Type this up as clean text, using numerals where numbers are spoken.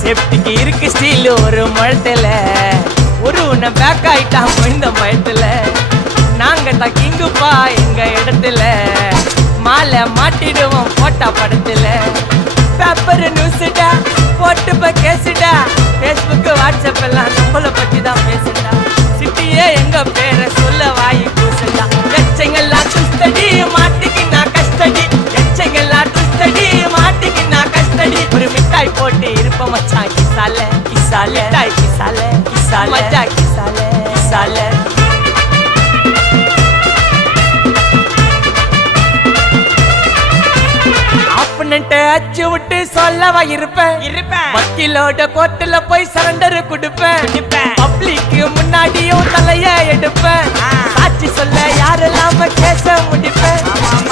சேஃப்டிக்கு இருக்கு ஸ்டீல் ஒரு மழத்துல ஒரு உன்னை பேக் ஆயிட்டான் இந்த மயத்துல நாங்க தான் கிங்குப்பா எங்க இடத்துல மாலை மாட்டிடுவோம் போட்டா படத்துல பேப்பர் நியூஸ்டா போட்டு கேசுடா ஃபேஸ்புக் வாட்ஸ்அப் எல்லாம் நம்மளை பத்தி தான் பேசுடா சிட்டியே எங்க பேரை சொல்ல வாய் பூசடா எச்சங்கெல்லாம் துஸ்தடி மாட்டுக்கு நான் கஸ்டடி எச்சங்கெல்லாம் துஸ்தடி மாட்டுக்கு நான் கஸ்டடி ஒரு மிட்டாய் போட்டு இருப்ப மச்சான் கிசால கிசால மிட்டாய் கிசால கிசால மச்சா கிசால கிசால அச்சு விட்டு சொல்லவா இருப்பேன் வக்கீலோட கோர்ட்டுல போய் சரண்டர் கொடுப்பேன் பப்ளிக்கு முன்னாடியும் தலைய எடுப்பேன் சாட்சி சொல்ல யாரெல்லாம் கேச முடிப்பேன்